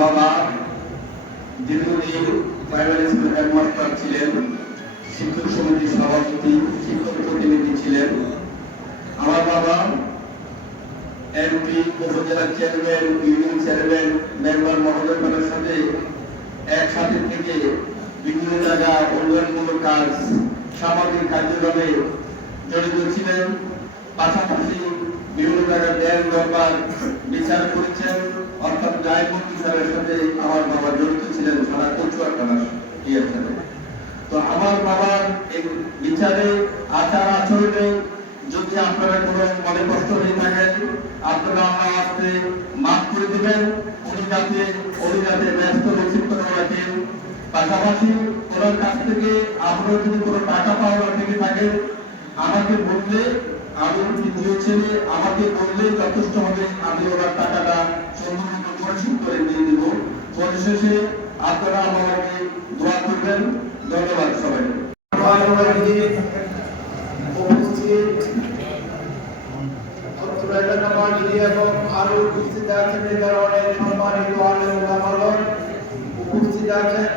বাবা দীর্ঘদিন primary school headmaster ছিলেন, শিক্ষক সমিতির সভাপতি, শিক্ষক প্রতিনিধি ছিলেন। আমার বাবা এমপি, উপজেলা চেয়ারম্যান, ইউনিয়ন চেয়ারম্যান, মেম্বার মহোদয়গণের সাথে একসাথে থেকে বিভিন্ন জায়গায় উন্নয়নমূলক কাজ, সামাজিক কার্যক্রমে জড়িত ছিলেন। পাশাপাশি বিভিন্ন জায়গায় দেন ব্যাপার বিচার করেছেন, অর্থাৎ গায়ক বিচারের সাথে আমার বাবা জড়িত ছিলেন সারা কচুয়া থানার সাথে। তো আমার বাবার এই বিচারে আচার আচরণে যদি আপনারা কোনো মনে কষ্ট হয়ে থাকেন, আপনারা আমার আসতে মাফ করে দিবেন। উনি যাতে ব্যস্ত নিশ্চিত করে রাখেন। পাশাপাশি ওনার কাছ থেকে আপনারা যদি কোনো টাকা পাওয়া থেকে থাকে আমাকে বললে, আমি দ্বিতীয় ছেলে, আমাকে বললে যথেষ্ট হবে, আমি ওনার টাকাটা সম্পূর্ণ পরিশোধ করে দিয়ে দিব। পরিশেষে আপনারা আমাকে দোয়া করবেন। ধন্যবাদ সবাইকে। এবং আরো উপস্থিত আছেন এই ধরনের সম্মানিত উপস্থিত আছেন।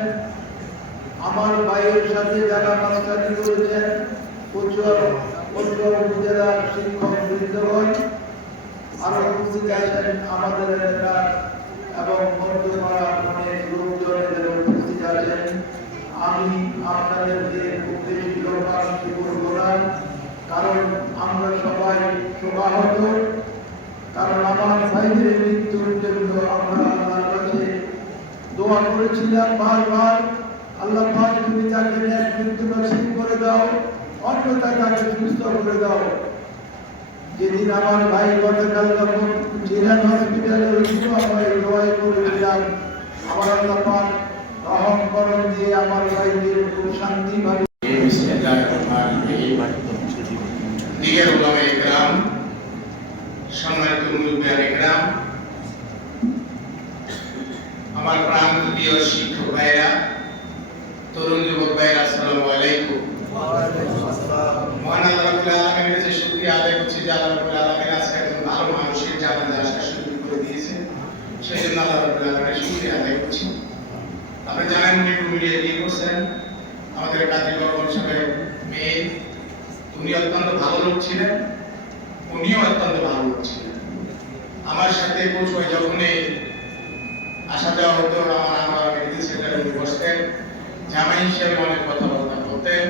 আমার ভাইয়ের সাথে যারা মাস্টারি করেছেন, কচুয়া উপজেলার শিক্ষক বৃন্দগণ আরো উপস্থিত আছেন, আমাদের এলাকা এবং মধ্যপাড়া অনেক লোকজনের উপস্থিত আছেন। আমি আপনাদেরকে খুব বেশি লোকালয় করব না, কারণ আমরা সবাই শোকাহত। কারণ আমার ভাইদের মৃত্যুর জন্য আমরা আল্লাহর কাছে দোয়া করেছিলাম বারবার, আল্লাহ পাক তুমি তাকে ন্যায় মৃত্যু নসিব করে দাও, অন্যথায় তাকে সুস্থ করে দাও। যেদিন আমার ভাই গতকাল যখন ছিলেন হসপিটালে, ওই সময় দোয়াই করেছিলাম আমার আল্লাহ পাক রহম করম দিয়ে আমার ভাইদের খুব শান্তি ভাবে সম্মানিত মুরব্বিয়ান ইকরাম, আমার প্রাণপ্রিয় শিক্ষক ভাইরা, তরুণ যুবক ভাইরা, আসসালামু আলাইকুম। মহান আল্লাহ রাব্বুল আলামিনের কাছে শুকরিয়া আদায় করছি যে আল্লাহ রাব্বুল আলামিন আজকে একজন ভালো মানুষের জানাজা আসার সুযোগ করে দিয়েছেন। সেই জন্য আল্লাহ রাব্বুল আলামিনের শুকরিয়া আদায় করছি। আপনারা জানেন উনি মিডিয়া দিয়ে করছেন আমাদের কাজী বরকত সাহেব মেয়ে, উনি অত্যন্ত ভালো লোক ছিলেন, উনিও অত্যন্ত ভালো লোক ছিলেন। আমার সাথে পৌঁছয় যখনই আসা যাওয়া হতো, আমার সেখানে বসতেন, জামাই হিসেবে অনেক কথাবার্তা বলতেন।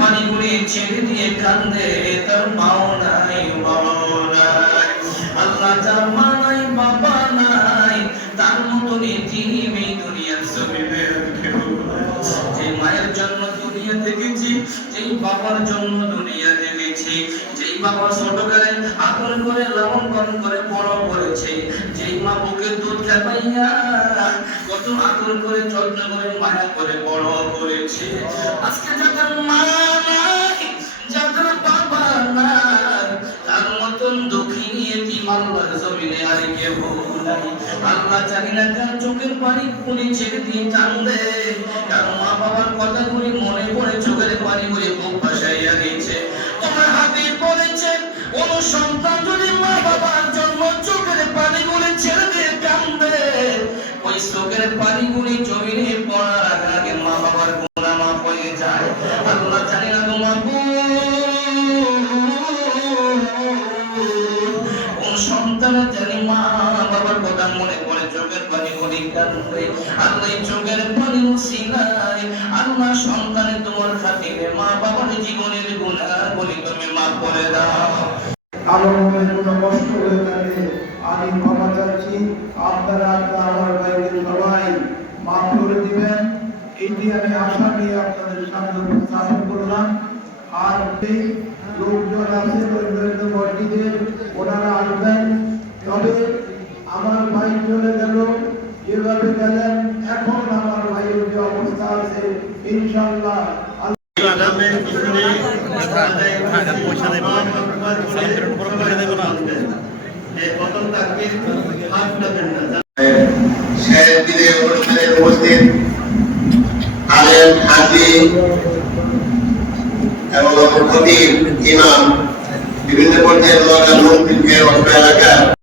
পানি গুলি ছেড়ে দিয়ে কান্দে, তার মাও নাই বাবাও নাই, আল্লাহ যার মা নাই বাবা নাই, তার মতন এতিম এই দুনিয়ার জমিনে কেউ নাই। যে মায়ের জন্য দুনিয়া দেখেছি, যেই বাবার জন্য দুনিয়া দেখেছি, যেই বাবা ছোটকালে আদর করে লালন পালন করে বড় করেছে, যেই মা বুকে দুধ খাইয়া কত আদর করে যত্ন করে মায়া করে বড় করেছে, আজকে যাদের মা নাই, যাদের বাবা নাই, তার মতন দুঃখিনী এতিম আল্লাহর জমিনে আর কেউ নাই। আল্লাহ জানি না কার চোখের পানি খুলে ছেড়ে দিয়ে কান্দে, কার মা বাবার কথাগুলি মনে পড়ে চোখের পানি গুলি বুক ভাসাইয়া গেছে। তোমার হাতে পড়েছে কোন সন্তান যদি মা বাবার জন্য চোখের পানিগুলি ছেড়ে দিয়ে কান্দে, ওই চোখের পানিগুলি জমিনে পড়ার আগে আগে মা বাবার গুনাহ মাফ হয়ে যায়। আল্লাহ জানি না তোমার কোন সন্তান জানি মা বাবার কথা মনে পড়ে চোখের পানিগুলি কান্দে, আল্লাহ চোখের পানি মুছিলাই, আল্লাহ সন্তানের তোমার খাতিরে মা বাবার জীবনের গুনাহগুলি তুমি মাফ করে দাও। কারো মনে কোনো কষ্ট হয়ে থাকে আমি ক্ষমা চাচ্ছি, আপনারা আমার ভাইদের সবাই মাফ করে দিবেন, এটি আমি আশা নিয়ে আপনাদের সামনে উপস্থাপন করলাম। আর এই লোকজন আছে অন্যান্য মসজিদে, ওনারা আসবেন। তবে আমার ভাই চলে গেল, যেভাবে গেলেন, এখন আমার ভাইয়ের যে অবস্থা আছে ইনশাআল্লাহ প্রথম তাকবীর হাত উঠাবেন না। শেষ দিনে অনুষ্ঠানে উপস্থিত আলেম, হাজি এবং খতিব, ইমাম, বিভিন্ন পর্যায়ের লোক এবং এলাকা